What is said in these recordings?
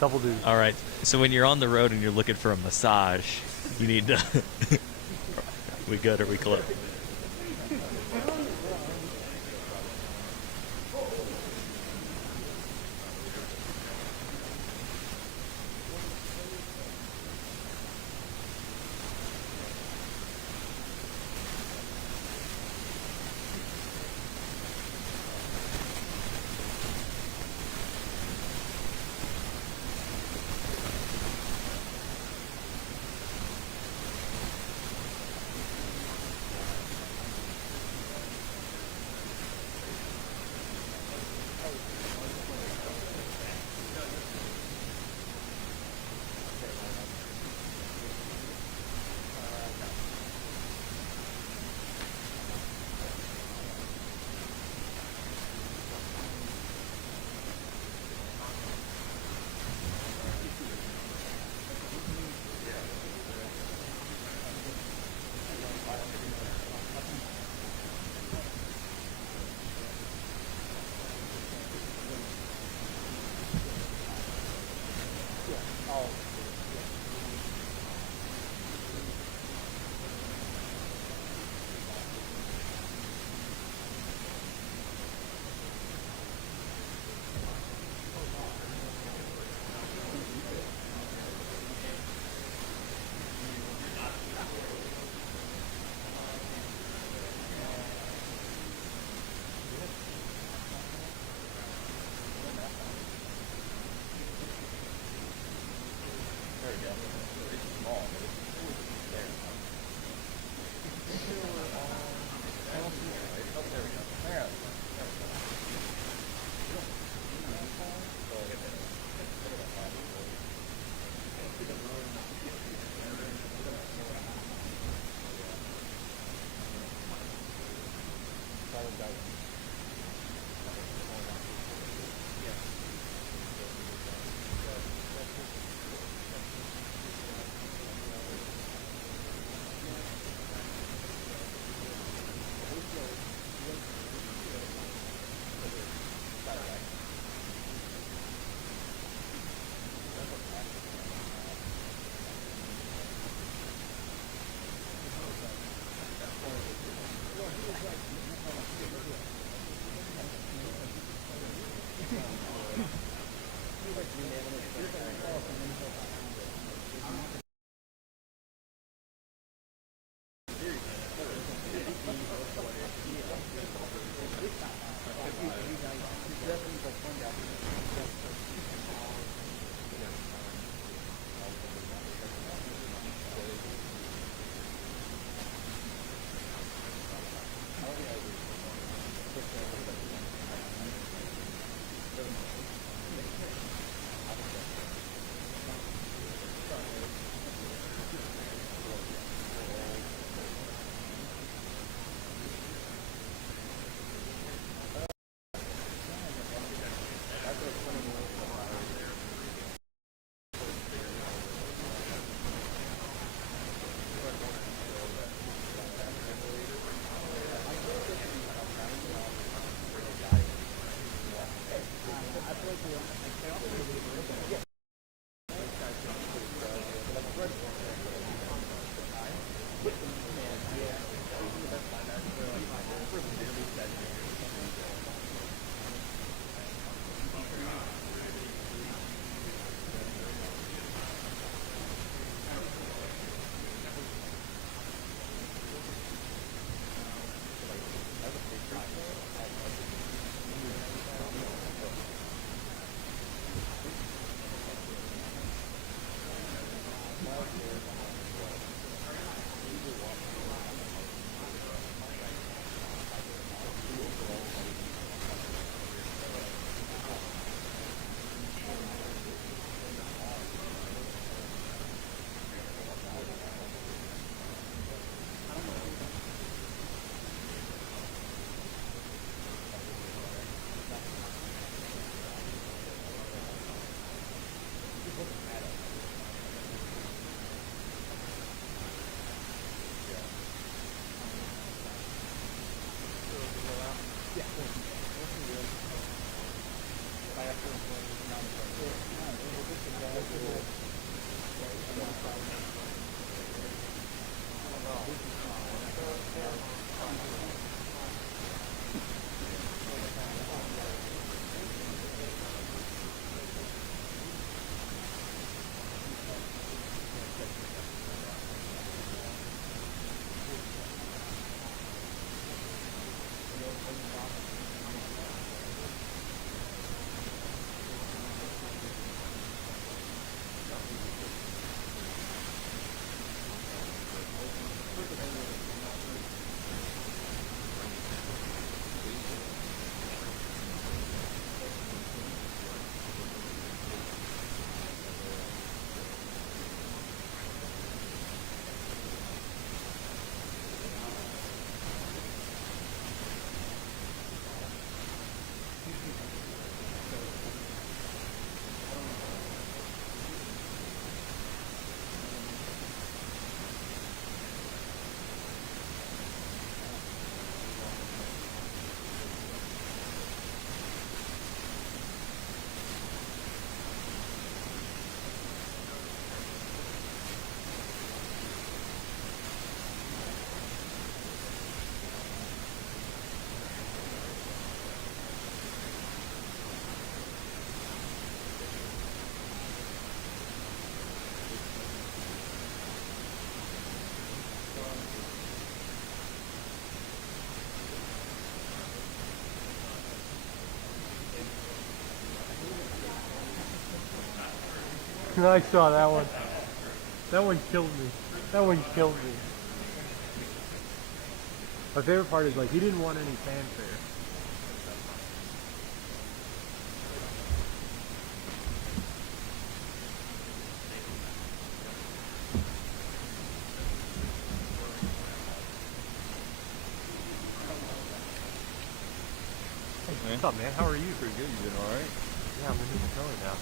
Double duty. All right. So when you're on the road and you're looking for a massage, you need to. We good or we close? I saw that one. That one killed me. That one killed me. My favorite part is, like, he didn't want any fanfare. Hey, what's up, man? How are you? Pretty good. You doing all right? Yeah, I'm a new color now.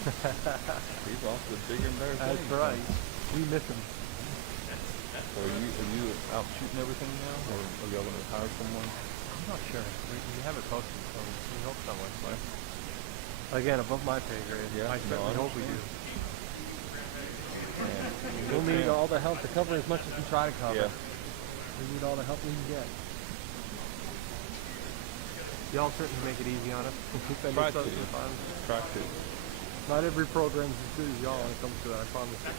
He's off to bigger and better things. That's right. We miss him. So are you out shooting everything now, or are y'all going to hire someone? I'm not sure. We have it posted, so we hope someone. Right. Again, above my pay grade. Yeah, I certainly hope we do. And We'll need all the help to cover as much as we try to cover. Yeah. We need all the help we can get. Y'all certainly make it easy on us. Try to. Try to. Not every program's as good as y'all when it comes to that, I promise you.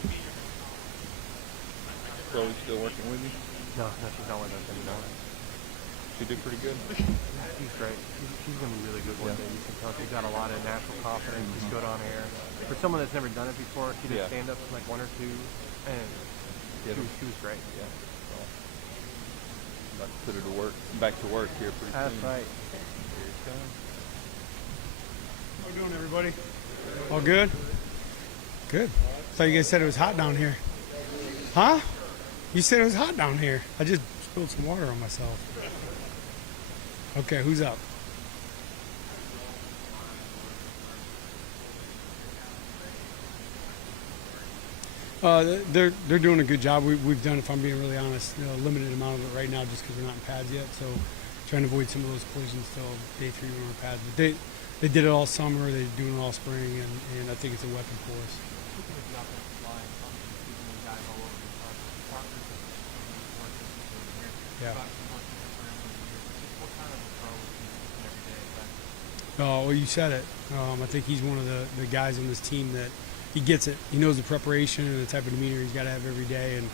Chloe's still working with you? No, she's not with us anymore. She did pretty good. She's great. She's going to be really good one day. You can tell she's got a lot of natural confidence. She's good on air. For someone that's never done it before, she did stand-ups like one or two, and she was great. Yeah. So, about to put her to work, back to work here pretty soon. That's right. Here it comes. How we doing, everybody? All good? Good. Thought you guys said it was hot down here. Huh? You said it was hot down here. I just spilled some water on myself. Okay, who's up? They're doing a good job. We've done, if I'm being really honest, a limited amount of it right now just because we're not in pads yet. So trying to avoid some of those collisions till day 3 when we're pads. But they did it all summer. They're doing it all spring, and I think it's a weapon for us. Yeah. Well, you said it. I think he's one of the guys on this team that he gets it. He knows the preparation and the type of demeanor he's got to have every day, and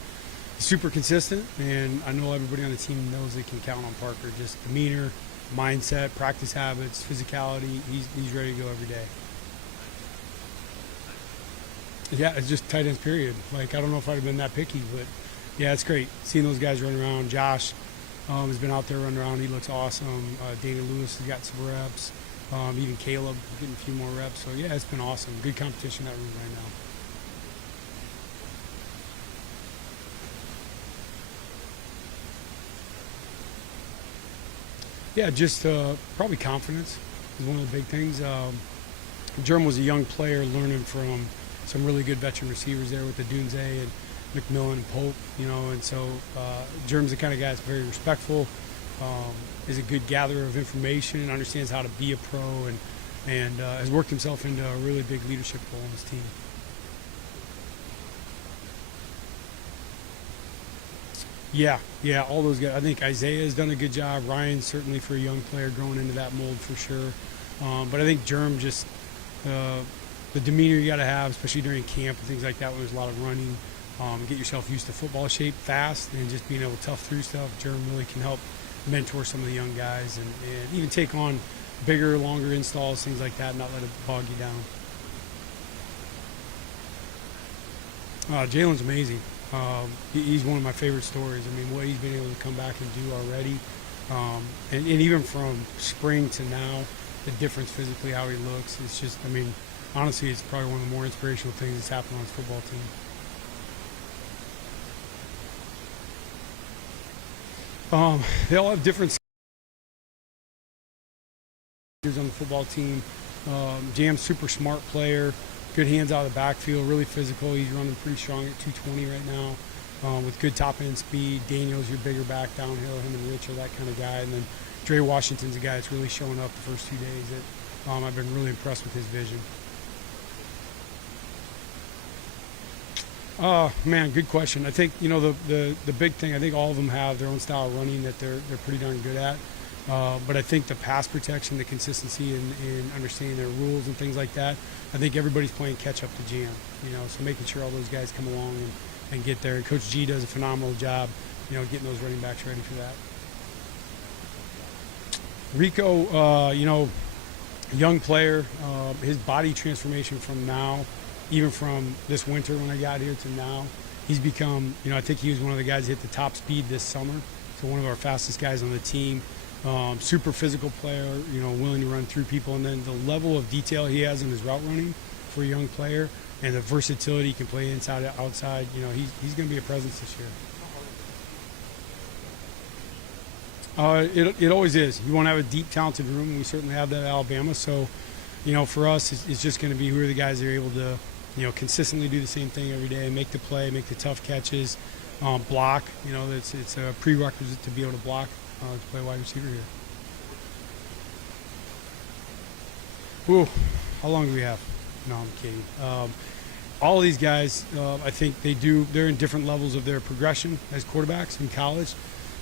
he's super consistent. And I know everybody on the team knows they can count on Parker. Just demeanor, mindset, practice habits, physicality. He's ready to go every day. Yeah, it's just tight ends, period. Like, I don't know if I'd have been that picky, but yeah, it's great seeing those guys run around. Josh has been out there running around. He looks awesome. Dana Lewis has got some reps. Even Caleb getting a few more reps. So yeah, it's been awesome. Good competition in that room right now. Yeah, just probably confidence is one of the big things. Jerm was a young player learning from some really good veteran receivers there with the Dunze and McMillan and Pope, and so Jerm's the kind of guy that's very respectful, is a good gatherer of information, understands how to be a pro, and has worked himself into a really big leadership role on his team. Yeah, all those guys. I think Isaiah has done a good job. Ryan, certainly for a young player, growing into that mold for sure. But I think Jerm just the demeanor you got to have, especially during camp and things like that, when there's a lot of running. Get yourself used to football shape fast and just being able to tough through stuff. Jerm really can help mentor some of the young guys and even take on bigger, longer installs, things like that, not let it bog you down. Jalen's amazing. He's one of my favorite stories. I mean, what he's been able to come back and do already. And even from spring to now, the difference physically, how he looks, it's just, I mean, honestly, it's probably one of the more inspirational things that's happened on his football team. They all have different on the football team. Jam's super smart player, good hands out of the backfield, really physical. He's running pretty strong at 220 right now with good top end speed. Daniel's your bigger back downhill. Him and Rich are that kind of guy. And then Dre Washington's a guy that's really showing up the first 2 days. That I've been really impressed with his vision. Man, good question. I think, the big thing, I think all of them have their own style of running that they're pretty darn good at. But I think the pass protection, the consistency in understanding their rules and things like that, I think everybody's playing catch up to Jam, so making sure all those guys come along and get there. And Coach G does a phenomenal job, getting those running backs ready for that. Rico, young player, his body transformation from now even from this winter when I got here to now, he's become, I think he was one of the guys who hit the top speed this summer. So one of our fastest guys on the team. Super physical player, willing to run through people. And then the level of detail he has in his route running for a young player and the versatility he can play inside and outside, he's going to be a presence this year. It always is. You want to have a deep, talented room, and we certainly have that at Alabama. So, for us, it's just going to be who are the guys that are able to, consistently do the same thing every day, make the play, make the tough catches, block. It's a prerequisite to be able to block to play wide receiver here. Ooh, how long do we have? No, I'm kidding. All of these guys, I think they're in different levels of their progression as quarterbacks in college.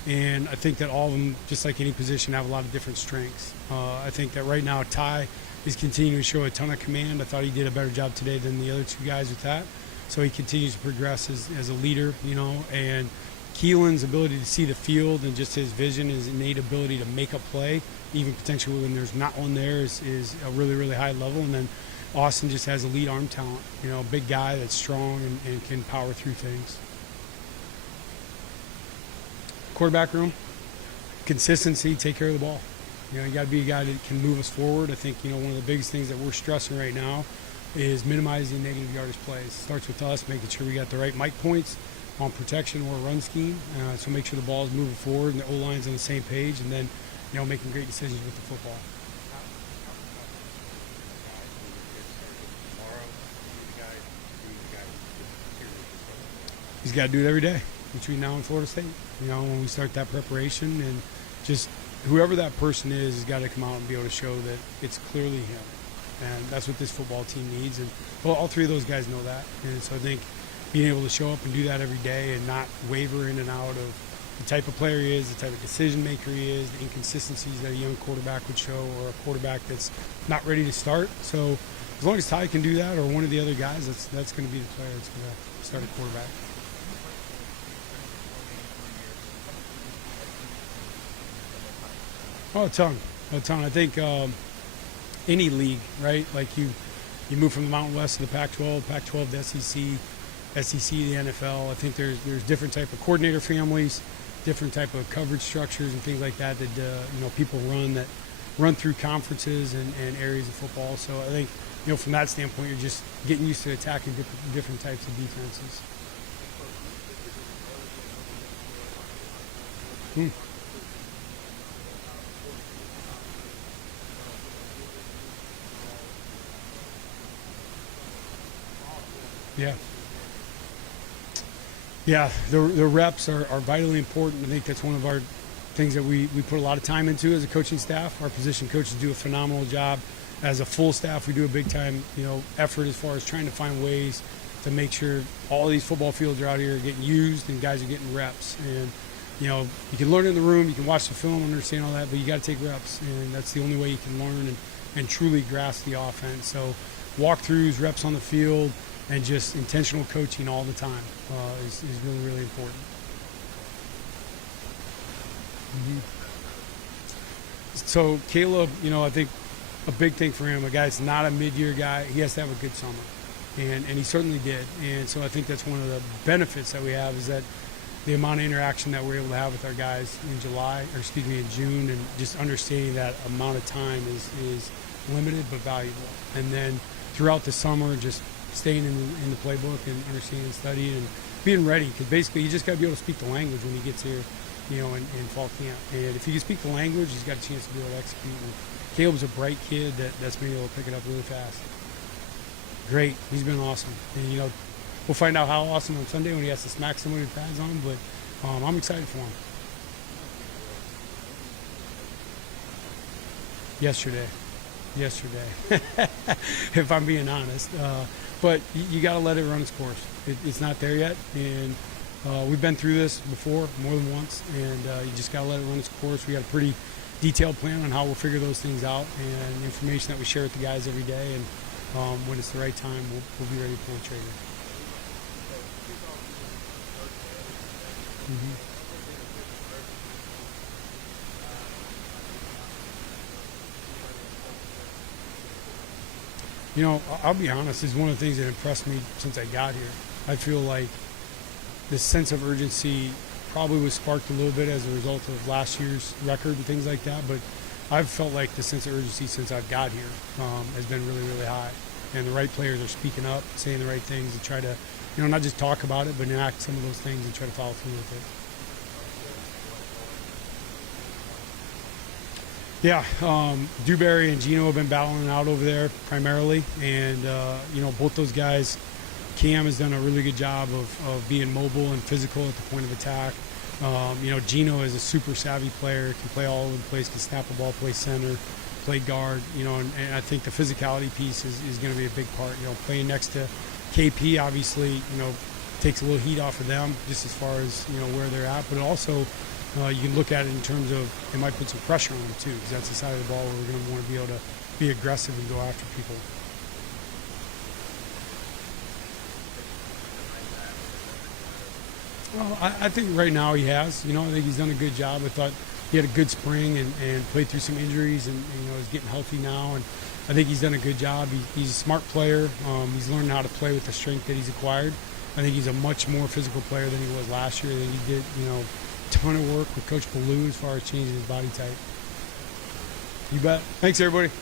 And I think that all of them, just like any position, have a lot of different strengths. I think that right now Ty is continuing to show a ton of command. I thought he did a better job today than the other two guys with that. So he continues to progress as a leader, and Keelan's ability to see the field and just his vision, his innate ability to make a play, even potentially when there's not one there, is a really, really high level. And then Austin just has elite arm talent, a big guy that's strong and can power through things. Quarterback room, consistency, take care of the ball. You got to be a guy that can move us forward. I think, one of the biggest things that we're stressing right now is minimizing negative yardage plays. Starts with us, making sure we got the right mic points on protection or run scheme. So make sure the ball is moving forward and the O-line's on the same page, and then, making great decisions with the football. He's got to do it every day between now and Florida State. When we start that preparation, and just whoever that person is has got to come out and be able to show that it's clearly him. And that's what this football team needs. And all three of those guys know that. And so I think being able to show up and do that every day and not waver in and out of the type of player he is, the type of decision maker he is, the inconsistencies that a young quarterback would show, or a quarterback that's not ready to start. So as long as Ty can do that, or one of the other guys, that's going to be the player that's going to start a quarterback. Oh, a ton. I think any league, right? Like you move from the Mountain West to the Pac-12, Pac-12 to SEC to the NFL. I think there's different type of coordinator families, different type of coverage structures and things like that people run through conferences and areas of football. So I think from that standpoint, you're just getting used to attacking different types of defenses. Yeah, the reps are vitally important. I think that's one of our things that we put a lot of time into as a coaching staff. Our position coaches do a phenomenal job. As a full staff, we do a big time, effort as far as trying to find ways to make sure all these football fields are out here getting used and guys are getting reps. And, you can learn in the room, you can watch the film, understand all that, but you got to take reps. And that's the only way you can learn and truly grasp the offense. So walkthroughs, reps on the field, and just intentional coaching all the time is really, really important. So Caleb, I think a big thing for him, a guy that's not a mid-year guy, he has to have a good summer. And he certainly did. And so I think that's one of the benefits that we have, is that the amount of interaction that we're able to have with our guys in June, and just understanding that amount of time is limited but valuable. And then throughout the summer, just staying in the playbook and understanding and studying and being ready, because basically you just got to be able to speak the language when he gets here, in fall camp. And if he can speak the language, he's got a chance to be able to execute. And Caleb's a bright kid that's been able to pick it up really fast. Great, he's been awesome. And we'll find out how awesome on Sunday when he has to smack somebody with pads on, but I'm excited for him. Yesterday, if I'm being honest. But you got to let it run its course. It's not there yet, and we've been through this before more than once, and you just got to let it run its course. We got a pretty detailed plan on how we'll figure those things out, and information that we share with the guys every day, and when it's the right time, we'll be ready to pull the trigger. You know, I'll be honest, it's one of the things that impressed me since I got here. I feel like this sense of urgency probably was sparked a little bit as a result of last year's record and things like that, but I've felt like the sense of urgency since I've got here has been really, really high. And the right players are speaking up, saying the right things, and try to, you know, not just talk about it, but enact some of those things and try to follow through with it. Yeah, Dewberry and Gino have been battling out over there primarily, and you know, both those guys. Cam has done a really good job of being mobile and physical at the point of attack. You know, Gino is a super savvy player, can play all over the place, can snap a ball, play center, play guard. You know, and I think the physicality piece is going to be a big part. You know, playing next to KP obviously, you know, takes a little heat off of them just as far as, you know, where they're at, but also. You can look at it in terms of it might put some pressure on them too, because that's the side of the ball where we're going to want to be able to be aggressive and go after people. Well, I think right now he has. You know, I think he's done a good job. I thought he had a good spring and played through some injuries, and you know, is getting healthy now. And I think he's done a good job. He's a smart player. He's learned how to play with the strength that he's acquired. I think he's a much more physical player than he was last year. I think he did, you know, ton of work with Coach Ballou as far as changing his body type. You bet. Thanks, everybody.